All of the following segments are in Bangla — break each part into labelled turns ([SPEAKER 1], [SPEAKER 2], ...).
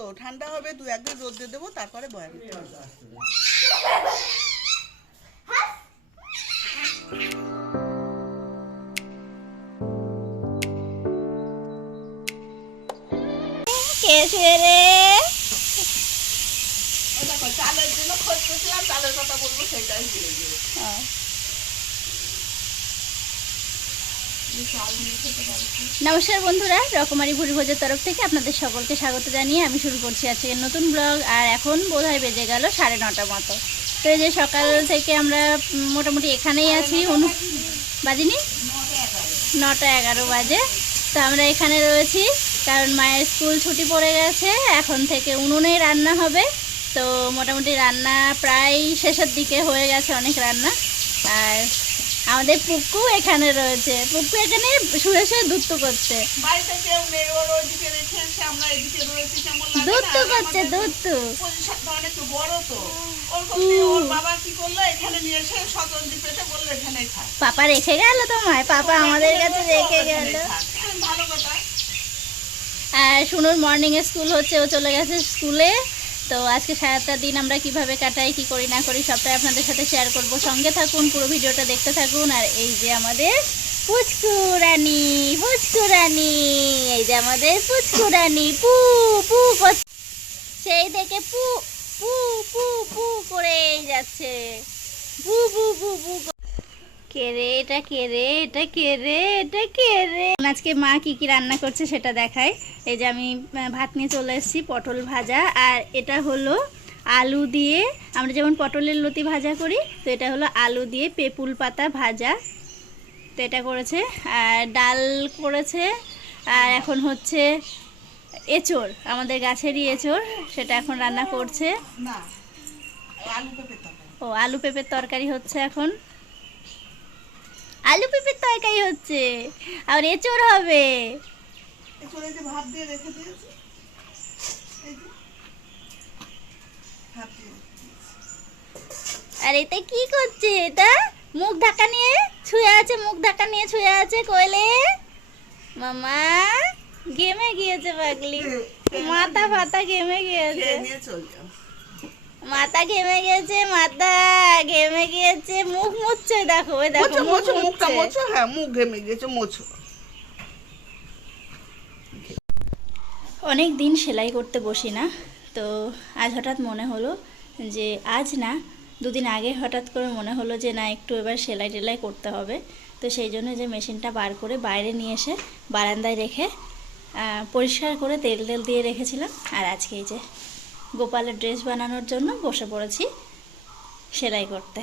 [SPEAKER 1] তো ঠান্ডা হবে দু একদিন রোদ দিয়ে দেবো তারপরে বয়ামে দেখো চালের জন্য খোঁজ করছিলাম চালের কথা বলব সেটাই গিয়ে
[SPEAKER 2] নমস্কার বন্ধুরা, রকমারি ভুরি ভোজের তরফ থেকে আপনাদের সকলকে স্বাগত জানিয়ে আমি শুরু করছি আজকের নতুন ব্লগ, আর এখন বোধহয় বেজে গেল সাড়ে নটা মতো। তো এই যে সকাল থেকে আমরা মোটামুটি এখানেই আছি, অনু বাজিনি? নটা এগারো বাজে। তো আমরা এখানে রয়েছি, কারণ মায়ের স্কুল ছুটি পড়ে গেছে, এখন থেকে উনুনেই রান্না হবে। তো মোটামুটি রান্না প্রায় শেষের দিকে হয়ে গেছে অনেক রান্না। আর আমাদের পুক্কু এখানে রয়েছে। পুক্কু এখানে শুয়ে শুয়ে দুত্তু করছে? দুত্তু করছে দুত্তু পাপা রেখে গেল তোমায়? পাপা আমাদের কাছে রেখে গেল। আর শুনুন মর্নিং এ স্কুল হচ্ছে ও চলে গেছে স্কুলে তো আজকে সারাটা দিন আমরা কীভাবে কাটাই, কি করি, না করি সবটাই আপনাদের সাথে শেয়ার করব। সঙ্গে থাকুন, পুরো ভিডিওটা দেখতে থাকুন। আর এই যে আমাদের পুচকু রানী পুচকু রানী, এই যে আমাদের পুচকু রানী, পু পু সেই থেকে পু পু পু পু করে যাচ্ছে। পু পু পু পু করে। এটা কে রে এটা কে রে এটা কে রে আজকে মা কি কি রান্না করছে সেটা দেখায় এই যে আমি ভাত নিয়ে চলে এসেছি পটল ভাজা। আর এটা হলো আলু দিয়ে আমরা যেমন পটলের লতি ভাজা করি তো এটা হলো আলু দিয়ে পেপুল পাতা ভাজা। তো এটা করেছে আর ডাল করেছে আর এখন হচ্ছে এঁচড় আমাদের গাছেরই এঁচড় সেটা এখন রান্না করছে। ও আলু পেঁপের তরকারি হচ্ছে এখন। আলু পেঁপের তরকারি হচ্ছে। আর এঁচড় হবে।
[SPEAKER 1] ভাত দিয়ে রেখে দিয়েছি।
[SPEAKER 2] আর এটা কি করছে এটা? মুখ ঢাকা নিয়ে ছুঁয়ে আছে মুখ ঢাকা নিয়ে ছুঁয়ে আছে কোয়েলে মামা গেমে গিয়েছে পাগলি। মাথা ফাতা গেমে গিয়েছে। মাথা ঘেমে গেছে মাথা। ঘেমে গিয়েছে মুখ মুছছে দেখো ওই দেখো
[SPEAKER 1] মোছো মুখটা। হ্যাঁ মুখ ঘেমে গেছে মোছো।
[SPEAKER 2] অনেক দিন সেলাই করতে বসি না তো আজ হঠাৎ মনে হলো যে আজ না দুদিন আগে হঠাৎ করে মনে হলো যে না একটু এবার সেলাই টেলাই করতে হবে। তো সেই জন্য যে মেশিনটা বার করে বাইরে নিয়ে এসে বারান্দায় রেখে পরিষ্কার করে তেল তেল দিয়ে রেখেছিলাম। আর আজকে এই যে গোপালের ড্রেস বানানোর জন্য বসে পড়েছি। সেলাই করতে।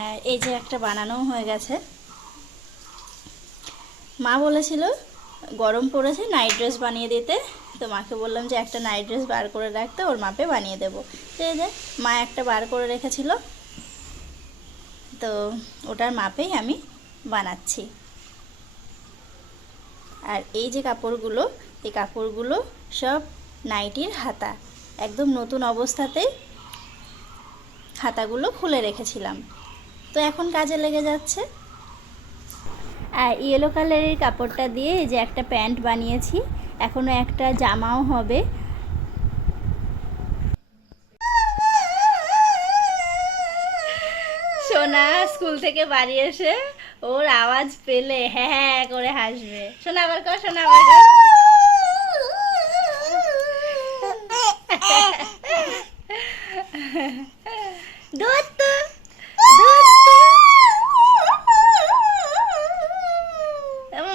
[SPEAKER 2] আর এই যে একটা বানানোও হয়ে গেছে। মা বলেছিল, গরম পড়েছে নাইট ড্রেস বানিয়ে দিতে। তো মাকে বললাম যে, একটা নাইট ড্রেস বার করে রাখতে, ওর মাপে বানিয়ে দেবো। তো এই যে, মা একটা বার করে রেখেছিল। তো ওটার মাপেই আমি বানাচ্ছি। আর এই যে কাপড়গুলো, এই কাপড়গুলো সব নাইটির হাতা। একদম নতুন অবস্থাতেই হাতাগুলো খুলে রেখেছিলাম। তো এখন কাজে লেগে যাচ্ছে। আর ইয়েলো কালারের কাপড়টা দিয়ে যে একটা প্যান্ট বানিয়েছি এখনও একটা জামাও হবে। সোনা, স্কুল থেকে বাড়ি এসে ওর আওয়াজ পেলে হ্যাঁ হ্যাঁ করে হাসবে। সোনা আবার কর, সোনা আবার কর।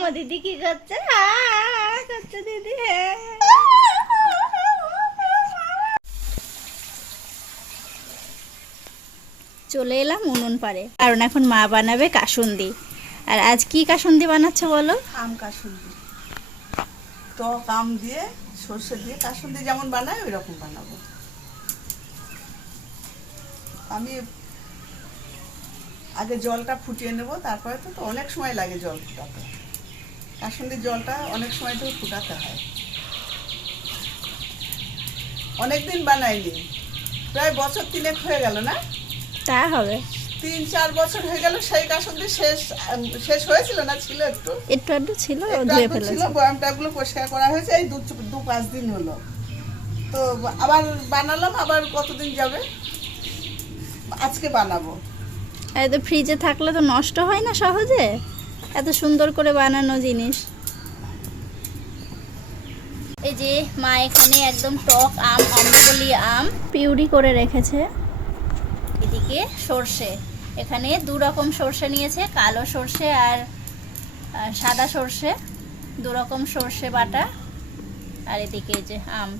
[SPEAKER 2] আমার দিদি কি করছে? করছে দিদি। চলে এলাম উনুন পারে কারণ এখন মা বানাবে কাসুন্দি। আর আজ কি কাসুন্দি বানাচ্ছে বলো?
[SPEAKER 1] আম কাসুন্দি। টক আম দিয়ে সর্ষে দিয়ে কাসুন্দি যেমন বানায় ওই রকম বানাবো। আমি আগে জলটা ফুটিয়ে নেব, তারপরে তো তো অনেক সময় লাগে জল ফুটাতে কাসুন্দির জলটা অনেক সময় তো ফুটাতে হয়। অনেকদিন বানাইনি। প্রায় বছর তিনেক হয়ে গেল না?
[SPEAKER 2] তা হবে।
[SPEAKER 1] তিন চার বছর হয়ে গেল সেই কাসুন্দি শেষ শেষ হয়েছিল না? ছিল একটু।
[SPEAKER 2] একটু আধটু ছিল
[SPEAKER 1] একটু
[SPEAKER 2] ধুয়ে
[SPEAKER 1] ছিল
[SPEAKER 2] ফেলেছে।
[SPEAKER 1] বয়ামটাগুলো পরিষ্কার করা হয়েছে এই দু দু পাঁচ দিন হলো। তো আবার বানালাম আবার কতদিন যাবে? আজকে বানাবো।
[SPEAKER 2] আর তো ফ্রিজে থাকলে তো নষ্ট হয় না সহজে? এত সুন্দর করে বানানো জিনিস। এই যে মা এখানে একদম টক আম অম্রবলি আম পিউরি করে রেখেছে। এদিকে সর্ষে। এখানে দু রকম সর্ষে নিয়েছে, কালো সর্ষে আর সাদা সর্ষে। দু রকম সর্ষে বাটা আর এদিকে যে আম।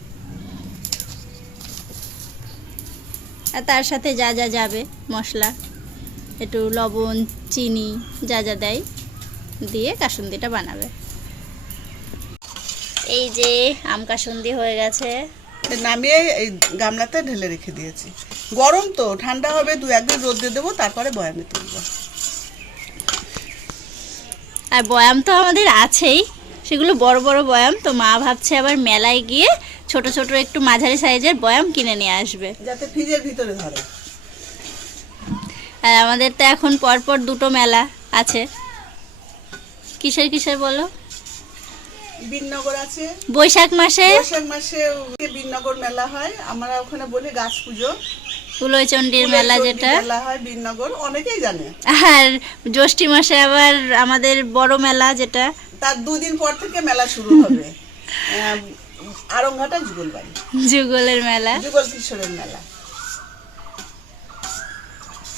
[SPEAKER 2] আর তার সাথে যা যা যাবে, মশলা। একটু লবণ, চিনি যা যা দেয়। দিয়ে কাসুন্দিটা বানাবে। এই যে আম কাসুন্দি হয়ে গেছে।
[SPEAKER 1] নামিয়ে এই গামলাতে ঢেলে রেখে দিয়েছি। গরম তো ঠান্ডা হবে দু একদিন রোদ দিয়ে দেবো তারপরে বয়ামে তুলবো।
[SPEAKER 2] আর বয়াম তো আমাদের আছেই সেগুলো বড় বড় বয়াম তো মা ভাবছে আবার মেলায় গিয়ে ছোট ছোট একটু মাঝারি সাইজের বয়াম কিনে নিয়ে আসবে।
[SPEAKER 1] যাতে ফ্রিজের ভিতরে ধরে।
[SPEAKER 2] আর আমাদের তো এখন পরপর দুটো মেলা আছে। কিসের কিসের বলো?
[SPEAKER 1] বিননগর আছে।
[SPEAKER 2] বৈশাখ মাসে?
[SPEAKER 1] বৈশাখ মাসে বিননগর মেলা হয়। আমরা ওখানে বলি গাছ পুজো।
[SPEAKER 2] উলয়চণ্ডীর মেলা যেটা।
[SPEAKER 1] মেলা হয় অনেকেই জানে।
[SPEAKER 2] আর জ্যৈষ্ঠী মাসে আবার আমাদের বড় মেলা যেটা।
[SPEAKER 1] তার দুদিন পর থেকে মেলা শুরু হবে। আরংঘাটা যুগল বাড়ি
[SPEAKER 2] যুগলের মেলা।
[SPEAKER 1] যুগল কিশোরের মেলা।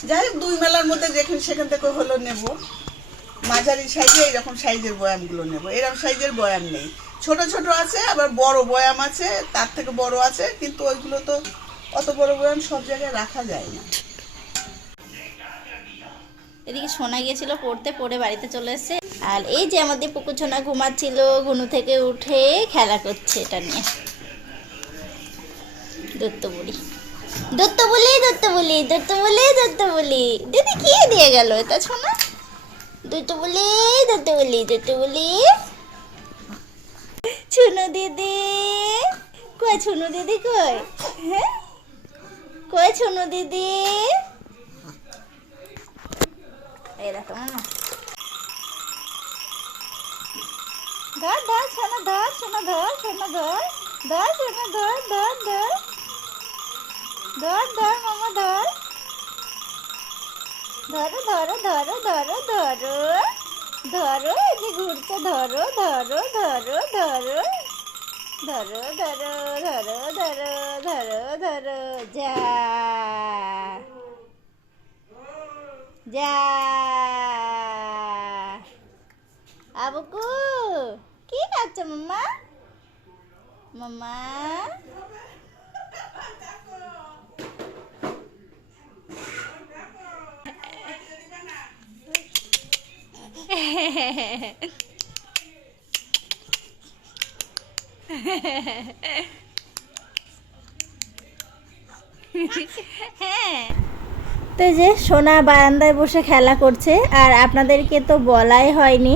[SPEAKER 1] যাই হোক দুই মেলার মধ্যে যেখানে সেখান থেকে হলো নেব। মাঝারি সাইজে এরকম সাইজের বয়ামগুলো নেব। এরকম সাইজের বয়াম নেই। ছোট ছোট আছে, আবার বড় বয়াম আছে, তার থেকে বড় আছে, কিন্তু ওইগুলো তো অত বড় বয়াম সব জায়গায় রাখা যায় না।
[SPEAKER 2] এদিকে সোনা গিয়েছিল পড়তে, পড়ে বাড়িতে চলে এসেছে। আর এই যে আমাদের পুকুর সোনা ঘুমাচ্ছিল, ঘুনু থেকে উঠে খেলা করছে এটা নিয়ে। দত্ত বলি দত্ত বলি দত্ত বলি দত্ত বলি দত্ত বলি দিদি কি দিয়ে গেল এটা, সোনা? দত্ত বলি দত্ত বলি দত্ত বলি ছুনু দিদি, কই ছুনু দিদি কই? হ্যাঁ? কই ছুনু দিদি? এই দেখো মামা ধর ধর সোনা ধর সোনা ধর সোনা ধর ধর সোনা ধর ধর ধর। ধর ধর, মামা, ধর। ধরো ধরো ধরো ধরো ধরো ধরো এই যে ঘুরছে ধরো ধরো ধরো ধরো ধরো ধরো ধরো ধরো ধরো ধরো যা যা আবুকু কি খাচ্ছ মাম্মা মাম্মা হ্যাঁ তো যে সোনা বারান্দায় বসে খেলা করছে, আর আপনাদেরকে তো বলাই হয়নি।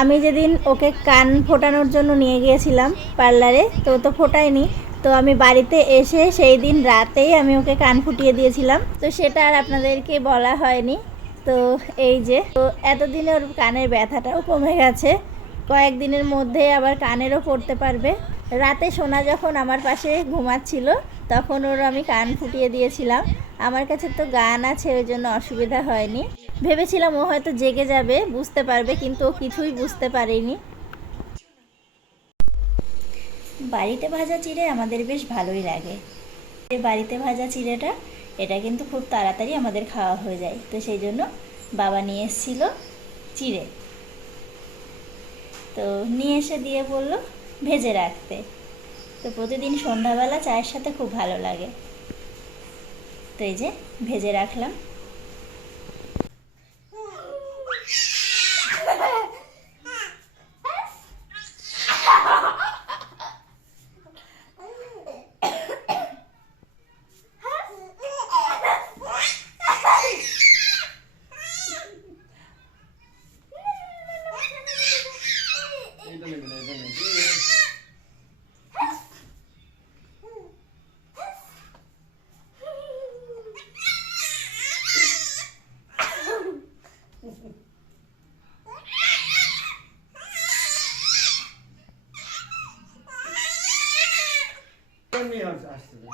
[SPEAKER 2] আমি যেদিন ওকে কান ফোটানোর জন্য নিয়ে গিয়েছিলাম পার্লারে, তো তো ফোটায়নি। তো আমি বাড়িতে এসে সেই দিন রাতেই আমি ওকে কান ফুটিয়ে দিয়েছিলাম। তো সেটা আর আপনাদেরকে বলা হয়নি। তো এই যে, তো এতদিনে ওর কানের ব্যথাটাও কমে গেছে। কয়েকদিনের মধ্যে আবার কানেরও পড়তে পারবে। রাতে সোনা যখন আমার পাশে ঘুমাচ্ছিল, তখন ওর আমি কান ফুটিয়ে দিয়েছিলাম। আমার কাছে তো গান আছে, ওই জন্য অসুবিধা হয়নি। ভেবেছিলাম ও হয়তো জেগে যাবে, বুঝতে পারবে, কিন্তু ও কিছুই বুঝতে পারেনি। বাড়িতে ভাজা চিড়ে আমাদের বেশ ভালোই লাগে। বাড়িতে ভাজা চিড়েটা এটা কিন্তু খুব তাড়াতাড়ি আমাদের খাওয়া হয়ে যায়। তো সেই জন্য বাবা নিয়ে এসেছিল চিড়ে। তো নিয়ে এসে দিয়ে বলল, ভেজে রাখতে। তো প্রতিদিন সন্ধ্যাবেলা চায়ের সাথে খুব ভালো লাগে। তো এই যে, ভেজে রাখলাম।
[SPEAKER 3] 二十二十的